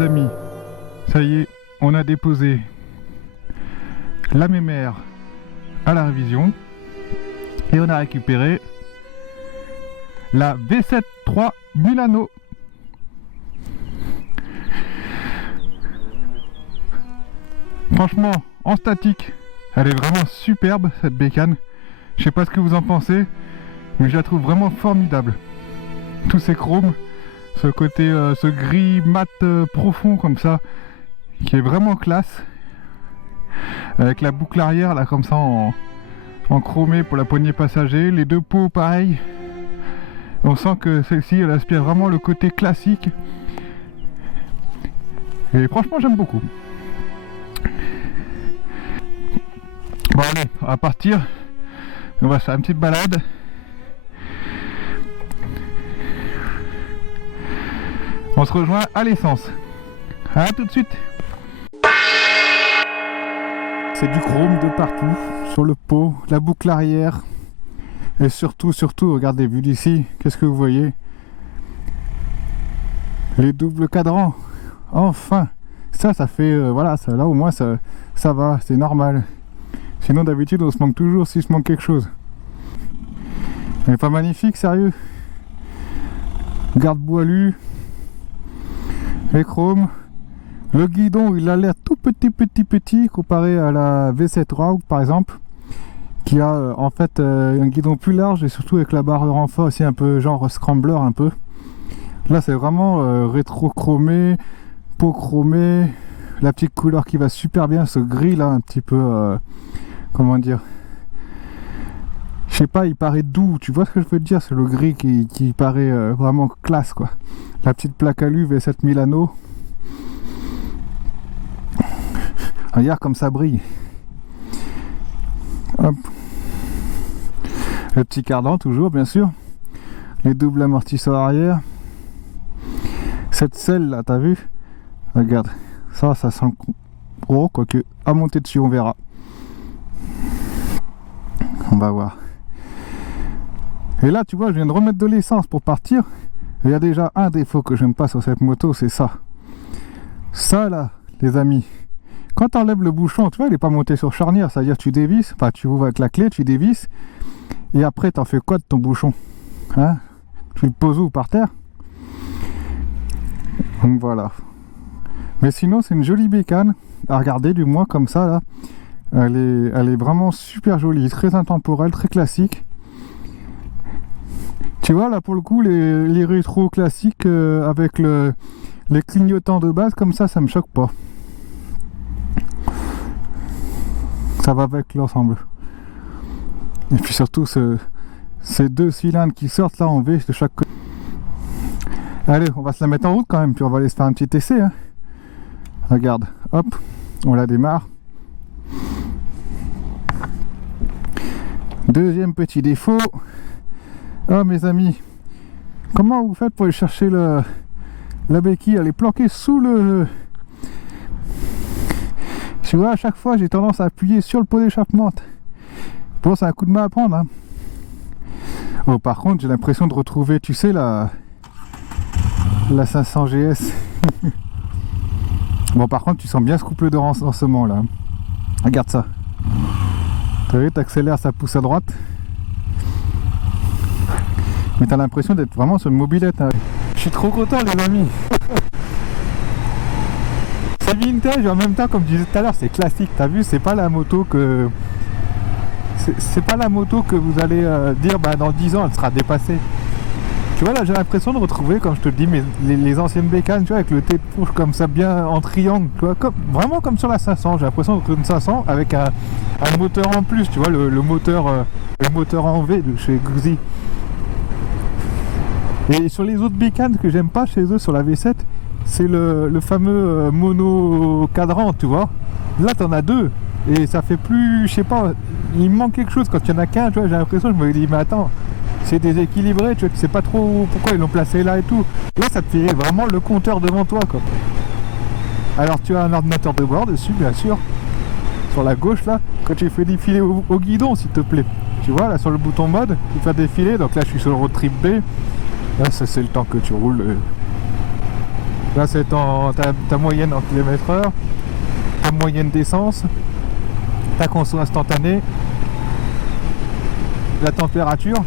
les amis, ça y est, on a déposé la mémère à la révision et on a récupéré la V7 III Milano. Franchement, en statique, elle est vraiment superbe cette bécane. Je sais pas ce que vous en pensez, mais je la trouve vraiment formidable. Tous ces chromes, ce côté, ce gris mat profond comme ça, qui est vraiment classe. Avec la boucle arrière là comme ça en chromé pour la poignée passager, les deux pots pareil. On sent que celle-ci elle aspire vraiment le côté classique. Et franchement j'aime beaucoup. Bon allez, on va partir. On va faire une petite balade. On se rejoint à l'essence. A tout de suite. C'est du chrome de partout, sur le pot, la boucle arrière. Et surtout, regardez, vu d'ici, qu'est-ce que vous voyez? Les doubles cadrans. Enfin, ça fait, voilà, ça, là au moins ça va, c'est normal. Sinon d'habitude on se manque toujours s'il se manque quelque chose. Elle est pas magnifique, sérieux? Garde-boue alu, les chromes. Le guidon il a l'air tout petit comparé à la V7 III par exemple, qui a en fait un guidon plus large et surtout avec la barre de renfort aussi un peu genre scrambler un peu. Là c'est vraiment rétro-chromé, peau chromée, la petite couleur qui va super bien, ce gris là un petit peu, comment dire, je sais pas, il paraît doux, tu vois ce que je veux dire, c'est le gris qui paraît vraiment classe quoi. La petite plaque alu V7 Milano. Regarde comme ça brille. Hop. Le petit cardan toujours bien sûr. Les doubles amortisseurs arrière. Cette selle là, t'as vu? Regarde. Ça sent le gros, quoique à monter dessus on verra. On va voir. Et là tu vois je viens de remettre de l'essence pour partir. Il y a déjà un défaut que j'aime pas sur cette moto, c'est ça. Ça là, les amis. Quand tu enlèves le bouchon, tu vois, il n'est pas monté sur charnière, c'est-à-dire tu dévisses, enfin tu ouvres avec la clé, tu dévisses, et après tu en fais quoi de ton bouchon? Hein? Tu le poses où? Par terre? Donc voilà. Mais sinon c'est une jolie bécane, à regarder du moins comme ça là. Elle est vraiment super jolie, très intemporelle, très classique. Tu vois là pour le coup les rétro classiques avec les clignotants de base comme ça me choque pas. Ça va avec l'ensemble. Et puis surtout ces deux cylindres qui sortent là en V de chaque côté. Allez, on va se la mettre en route quand même, puis on va aller se faire un petit essai. Hein. Regarde, hop, on la démarre. Deuxième petit défaut. Oh mes amis, comment vous faites pour aller chercher la béquille? Elle est planquée sous le... Tu vois, à chaque fois j'ai tendance à appuyer sur le pot d'échappement. Bon, c'est un coup de main à prendre. Hein. Oh, par contre, j'ai l'impression de retrouver, tu sais, la 500 GS. Bon, par contre, tu sens bien ce couple de renforcement là. Regarde ça. Tu as vu, t'accélères, ça pousse à droite. Mais t'as l'impression d'être vraiment sur une mobilette. Hein. Je suis trop content, les amis. C'est vintage et en même temps, comme je disais tout à l'heure, c'est classique. T'as vu, c'est pas la moto que... C'est pas la moto que vous allez dire bah, dans 10 ans elle sera dépassée. Tu vois là j'ai l'impression de retrouver, comme je te le dis, les anciennes bécanes, tu vois, avec le T de fourche comme ça bien en triangle, tu vois, vraiment comme sur la 500. J'ai l'impression de retrouver une 500 avec un moteur en plus, tu vois, le moteur en V de chez Guzzi. Et sur les autres bécanes que j'aime pas chez eux sur la V7, c'est le fameux mono cadran, tu vois. Là t'en as deux et ça fait plus, je sais pas, il me manque quelque chose quand il y en a qu'un, tu vois. J'ai l'impression, je me dis mais attends, c'est déséquilibré, tu vois, tu sais pas trop pourquoi ils l'ont placé là et tout. Là ça te fait vraiment le compteur devant toi quoi. Alors tu as un ordinateur de bord dessus bien sûr, sur la gauche là, quand tu fais défiler au guidon s'il te plaît. Tu vois là sur le bouton mode, tu fais défiler, donc là je suis sur le road trip B. Là ça c'est le temps que tu roules. Là, c'est ta moyenne en km/h, ta moyenne d'essence, ta conso instantanée, la température.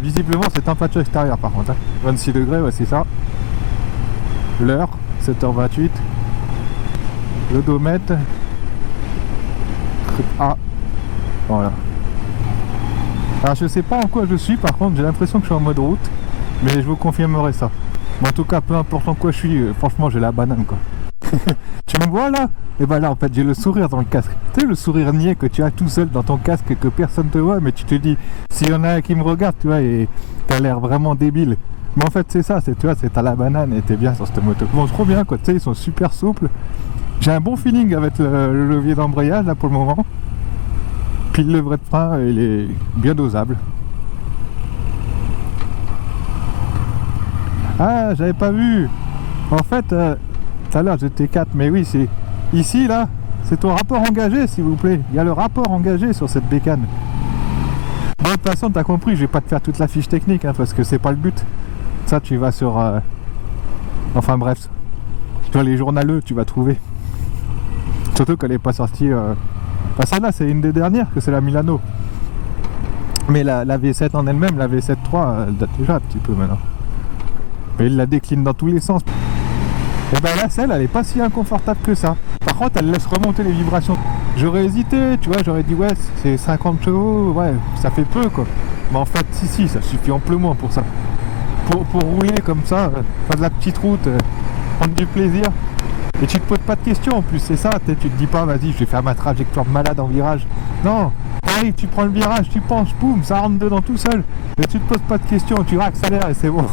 Visiblement, c'est température extérieure par contre. 26 degrés, ouais, c'est ça. L'heure, 7h28. L'odomètre. Ah, voilà. Alors, je sais pas en quoi je suis, par contre, j'ai l'impression que je suis en mode route, mais je vous confirmerai ça. Mais en tout cas, peu importe en quoi je suis, franchement, j'ai la banane, quoi. Tu me vois là? Et ben là, en fait, j'ai le sourire dans le casque. Tu sais, le sourire niais que tu as tout seul dans ton casque et que personne te voit, mais tu te dis, s'il y en a un qui me regarde, tu vois, et t'as l'air vraiment débile. Mais en fait, c'est ça, tu vois, t'as la banane et t'es bien sur cette moto. Bon, trop bien, quoi. Tu sais, ils sont super souples. J'ai un bon feeling avec le levier d'embrayage, là, pour le moment. Puis le levier de frein, il est bien dosable. Ah, j'avais pas vu. En fait, tout à l'heure j'étais 4, mais oui, c'est ici, là, c'est ton rapport engagé, s'il vous plaît. Il y a le rapport engagé sur cette bécane. Bon, de toute façon, t'as compris, je vais pas te faire toute la fiche technique, hein, parce que c'est pas le but. Ça, tu vas sur... Enfin bref, sur les journaleux, tu vas trouver. Surtout qu'elle est pas sortie... Enfin, celle-là, c'est une des dernières, que c'est la Milano. Mais la V7 en elle-même, la V7 III, elle date déjà un petit peu maintenant. Mais il la décline dans tous les sens. Et ben là, celle, elle est pas si inconfortable que ça. Par contre, elle laisse remonter les vibrations. J'aurais hésité, tu vois, j'aurais dit ouais, c'est 50 chevaux, ouais, ça fait peu quoi. Mais en fait, si, ça suffit amplement pour ça. Pour rouler comme ça, faire de la petite route, prendre du plaisir. Et tu te poses pas de questions en plus, c'est ça, tu te dis pas, vas-y, je vais faire ma trajectoire de malade en virage. Non, t'arrives, tu prends le virage, tu penches, boum, ça rentre dedans tout seul. Mais tu te poses pas de questions, tu accélères et c'est bon.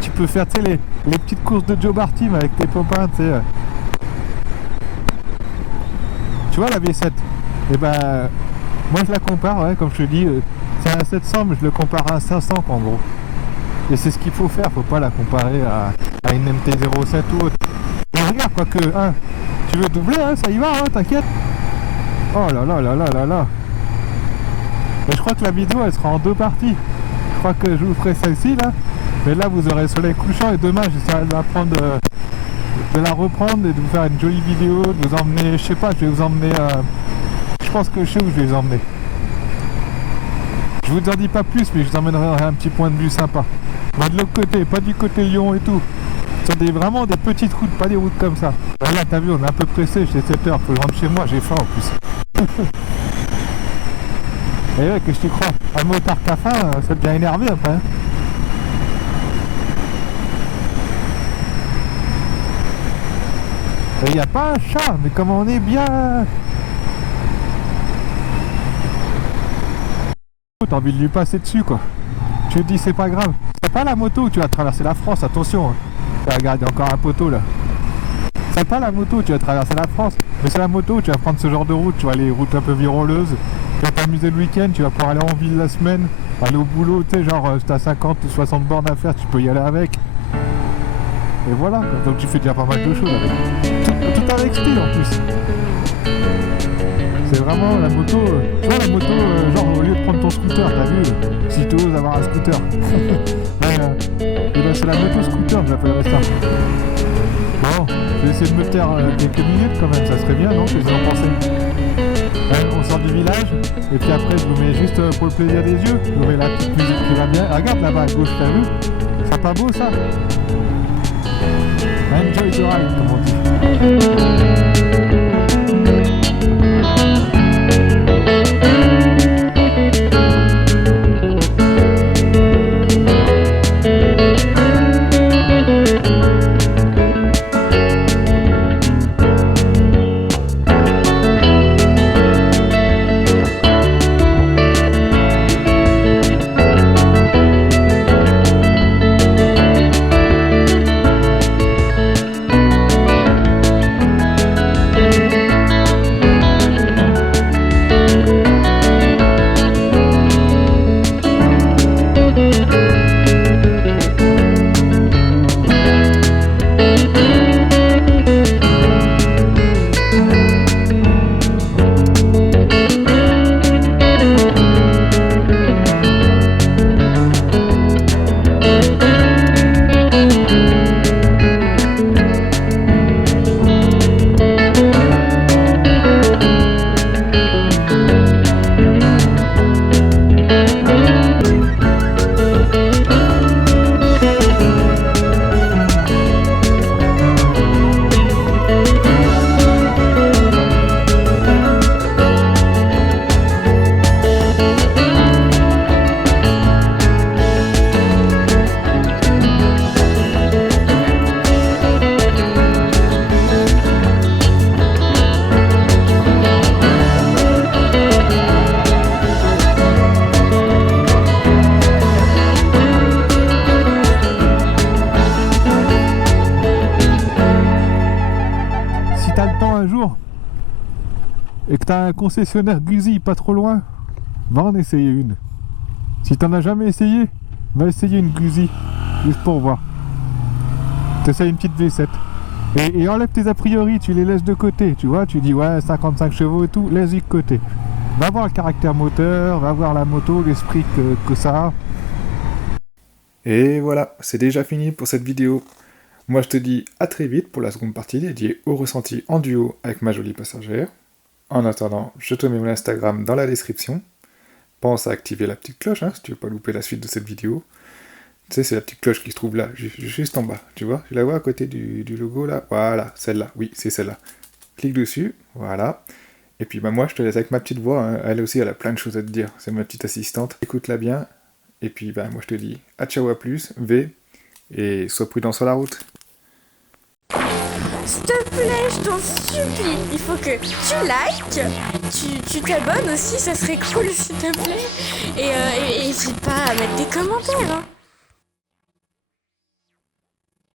Tu peux faire, tu sais, les petites courses de Joe Bartim avec tes copains, tu sais. Tu vois la V7, et ben moi je la compare, ouais, comme je te dis, c'est un 700, mais je le compare à un 500 en gros. Et c'est ce qu'il faut faire, faut pas la comparer à une MT-07 ou autre. Et regarde, quoi que, hein, tu veux doubler, hein, ça y va, hein, t'inquiète. Oh là là là là là là. Mais je crois que la vidéo elle sera en 2 parties. Je crois que je vous ferai celle-ci là. Mais là vous aurez le soleil couchant et demain j'essaierai de la reprendre et de vous faire une jolie vidéo, de vous emmener, je sais pas, je vais vous emmener, je pense que je sais où je vais vous emmener. Je vous en dis pas plus, mais je vous emmènerai un petit point de vue sympa. Mais de l'autre côté, pas du côté Lyon et tout. C'est vraiment des petites routes, pas des routes comme ça. Là t'as vu, on est un peu pressé, j'ai 7 heures, faut que je rentre chez moi, j'ai faim en plus. Et ouais, que je t'y crois, un motard qui a faim, ça devient énervé après. Hein. Et il n'y a pas un chat, mais comment on est bien. T'as envie de lui passer dessus quoi. Tu te dis c'est pas grave. C'est pas la moto où tu vas traverser la France, attention. Hein. Regarde, il y a encore un poteau là. C'est pas la moto où tu vas traverser la France, mais c'est la moto où tu vas prendre ce genre de route, tu vois, les routes un peu viroleuses. Tu vas t'amuser le week-end, tu vas pouvoir aller en ville la semaine, aller au boulot, tu sais, genre si t'as 50 ou 60 bornes à faire, tu peux y aller avec. Et voilà, donc tu fais déjà pas mal de choses avec. Tout avec style en plus. C'est vraiment la moto, tu vois la moto, genre au lieu de prendre ton scooter, t'as vu, si tu oses avoir un scooter. Et ben c'est la moto scooter que j'appellerais ça. Bon, je vais essayer de me taire quelques minutes quand même, ça serait bien, non? Qu'est-ce que vous en pensez? On sort du village, et puis après je vous mets juste pour le plaisir des yeux, je vous mets la petite musique qui va bien. Regarde là-bas à gauche, t'as vu? C'est pas beau ça? Enjoy the ride, comme on dit. et que t'as un concessionnaire Guzzi pas trop loin, va en essayer une. Si t'en as jamais essayé, va essayer une Guzzi, juste pour voir. T'essayes une petite V7. Et enlève tes a priori, tu les laisses de côté, tu vois, tu dis ouais 55 chevaux et tout, laisse-y de côté. Va voir le caractère moteur, va voir la moto, l'esprit que ça a. Et voilà, c'est déjà fini pour cette vidéo. Moi je te dis à très vite pour la seconde partie dédiée au ressenti en duo avec ma jolie passagère. En attendant, je te mets mon Instagram dans la description. Pense à activer la petite cloche, hein, si tu veux pas louper la suite de cette vidéo. Tu sais, c'est la petite cloche qui se trouve là, juste en bas, tu vois. Tu la vois à côté du logo là. Voilà, celle-là, oui, c'est celle-là. Clique dessus, voilà. Et puis bah moi je te laisse avec ma petite voix, hein. Elle aussi elle a plein de choses à te dire, c'est ma petite assistante. Écoute-la bien. Et puis bah moi je te dis à ciao, à plus, V, et sois prudent sur la route. S'il te plaît, je t'en supplie, il faut que tu likes, tu t'abonnes aussi, ça serait cool s'il te plaît. Et n'hésite pas à mettre des commentaires, hein.